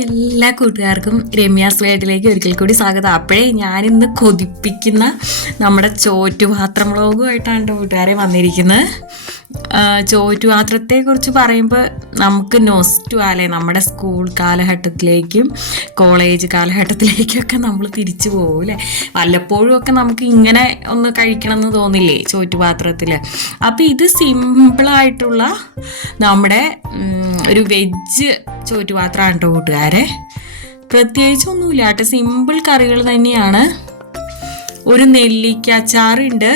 എല്ലാ കൂട്ടുകാർക്കും രമ്യാസ് വേട്ടിലേക്ക് ഒരിക്കൽ കൂടി സ്വാഗതം. അപ്പോഴേ ഞാനിന്ന് കൊതിപ്പിക്കുന്ന നമ്മുടെ ചോറ്റുപാത്രം വ്ളോഗുമായിട്ടാണ് കൂട്ടുകാരെ വന്നിരിക്കുന്നത്. ചോറ്റുപാത്രത്തെക്കുറിച്ച് പറയുമ്പോൾ നമുക്ക് നൊസ്റ്റുവാലേ നമ്മുടെ സ്കൂൾ കാലഘട്ടത്തിലേക്കും കോളേജ് കാലഘട്ടത്തിലേക്കൊക്കെ നമ്മൾ തിരിച്ചു പോകും അല്ലേ. വല്ലപ്പോഴും ഒക്കെ നമുക്ക് ഇങ്ങനെ ഒന്ന് കഴിക്കണം എന്ന് തോന്നില്ലേ ചോറ്റുപാത്രത്തിൽ. അപ്പോൾ ഇത് സിമ്പിളായിട്ടുള്ള നമ്മുടെ ഒരു വെജ് ചോറ്റുപാത്രമാണ് കേട്ടോ കൂട്ടുകാരെ. പ്രത്യേകിച്ചൊന്നുമില്ല കേട്ടോ, സിമ്പിൾ കറികൾ തന്നെയാണ്. ഒരു നെല്ലിക്ക അച്ചാറുണ്ട്.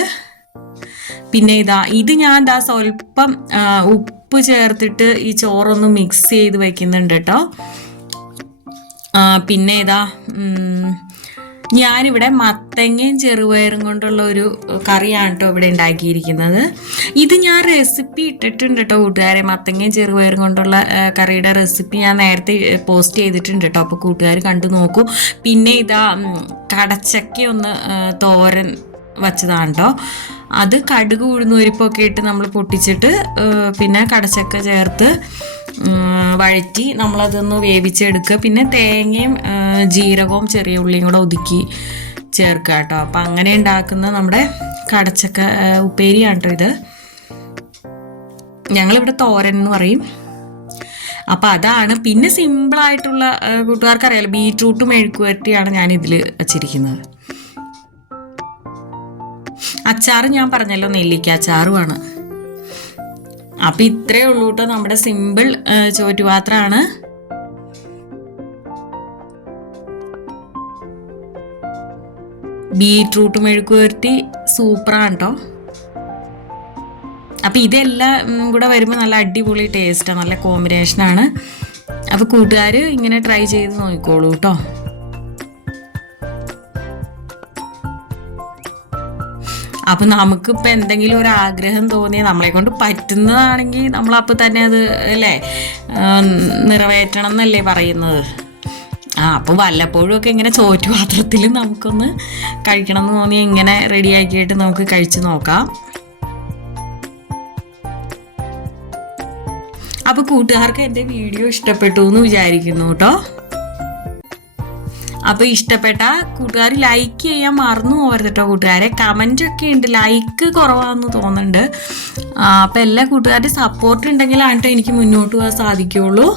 പിന്നെ ഇത് ഞാൻ സ്വല്പം ഉപ്പ് ചേർത്തിട്ട് ഈ ചോറൊന്ന് മിക്സ് ചെയ്ത് വയ്ക്കുന്നുണ്ട് കേട്ടോ. പിന്നെ ഞാനിവിടെ മത്തങ്ങയും ചെറുപയറും കൊണ്ടുള്ള ഒരു കറിയാണ് കേട്ടോ ഇവിടെ ഉണ്ടാക്കിയിരിക്കുന്നത്. ഇത് ഞാൻ റെസിപ്പി ഇട്ടിട്ടുണ്ട് കേട്ടോ കൂട്ടുകാരെ. മത്തങ്ങയും ചെറുപയറും കൊണ്ടുള്ള കറിയുടെ റെസിപ്പി ഞാൻ നേരത്തെ പോസ്റ്റ് ചെയ്തിട്ടുണ്ട് കേട്ടോ. അപ്പോൾ കൂട്ടുകാർ കണ്ടു നോക്കൂ. പിന്നെ കടച്ചക്ക ഒന്ന് തോരൻ വച്ചതാണ് കേട്ടോ. അത് കടുക് ഉഴുന്നുപരിപ്പൊക്കെ ഇട്ട് നമ്മൾ പൊട്ടിച്ചിട്ട് പിന്നെ കടച്ചക്ക ചേർത്ത് വഴറ്റി നമ്മളതൊന്ന് വേവിച്ചെടുക്കുക. പിന്നെ തേങ്ങയും ജീരകവും ചെറിയ ഉള്ളിയും കൂടെ ഒതുക്കി ചേർക്കുക കേട്ടോ. അപ്പം അങ്ങനെ ഉണ്ടാക്കുന്ന നമ്മുടെ കടച്ചക്ക ഉപ്പേരിയാണ് കേട്ടോ ഇത്. ഞങ്ങളിവിടെ തോരൻ എന്ന് പറയും. അപ്പം അതാണ്. പിന്നെ സിമ്പിളായിട്ടുള്ള കൂട്ടുകാർക്കറിയാലോ, ബീറ്റ്റൂട്ട് മെഴുക്കുവരട്ടിയാണ് ഞാനിതിൽ വച്ചിരിക്കുന്നത്. അച്ചാറ് ഞാൻ പറഞ്ഞല്ലോ, നെല്ലിക്ക അച്ചാറുമാണ്. അപ്പം ഇത്രയേ ഉള്ളൂ കേട്ടോ നമ്മുടെ സിമ്പിൾ ചോറ്റുപാത്രമാണ്. ബീറ്റ്റൂട്ട് മെഴുക്കുവരട്ടി സൂപ്പറാണ് കേട്ടോ. അപ്പം ഇതെല്ലാം കൂടെ വരുമ്പോൾ നല്ല അടിപൊളി ടേസ്റ്റാണ്, നല്ല കോമ്പിനേഷനാണ്. അപ്പോൾ കൂട്ടുകാർ ഇങ്ങനെ ട്രൈ ചെയ്ത് നോക്കിക്കോളൂ കേട്ടോ. അപ്പം നമുക്കിപ്പോൾ എന്തെങ്കിലും ഒരു ആഗ്രഹം തോന്നിയാൽ നമ്മളെ കൊണ്ട് പറ്റുന്നതാണെങ്കിൽ നമ്മളപ്പോൾ തന്നെ അത് അല്ലേ നിറവേറ്റണം എന്നല്ലേ പറയുന്നത്. അപ്പം വല്ലപ്പോഴും ഒക്കെ ഇങ്ങനെ ചോറ്റുപാത്രത്തിൽ നമുക്കൊന്ന് കഴിക്കണം എന്ന് തോന്നി ഇങ്ങനെ റെഡിയാക്കിയിട്ട് നമുക്ക് കഴിച്ച് നോക്കാം. അപ്പോൾ കൂട്ടുകാർക്ക് എൻ്റെ വീഡിയോ ഇഷ്ടപ്പെട്ടു എന്ന് വിചാരിക്കുന്നു കേട്ടോ. അപ്പോൾ ഇഷ്ടപ്പെട്ട കൂട്ടുകാർ ലൈക്ക് ചെയ്യാൻ മറന്നു പോകരുത് കേട്ടോ കൂട്ടുകാരെ. കമൻ്റൊക്കെ ഉണ്ട്, ലൈക്ക് കുറവാണെന്ന് തോന്നുന്നുണ്ട്. അപ്പോൾ എല്ലാ കൂട്ടുകാരുടെ സപ്പോർട്ട് ഉണ്ടെങ്കിലാണ് കേട്ടോ എനിക്ക് മുന്നോട്ട് പോകാൻ സാധിക്കുകയുള്ളൂ.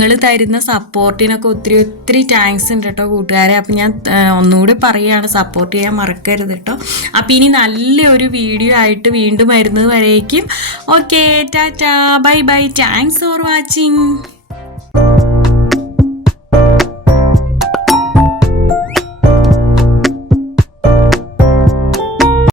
നിങ്ങൾ തരുന്ന സപ്പോർട്ടിനൊക്കെ ഒത്തിരി താങ്ക്സ് ഉണ്ട് കേട്ടോ കൂട്ടുകാരെ. അപ്പം ഞാൻ ഒന്നുകൂടി പറയുകയാണ്, സപ്പോർട്ട് ചെയ്യാൻ മറക്കരുത് കേട്ടോ. അപ്പം ഇനി നല്ലൊരു വീഡിയോ ആയിട്ട് വീണ്ടും വരുന്നത് വരേക്കും okay, Tata, bye bye, thanks for watching.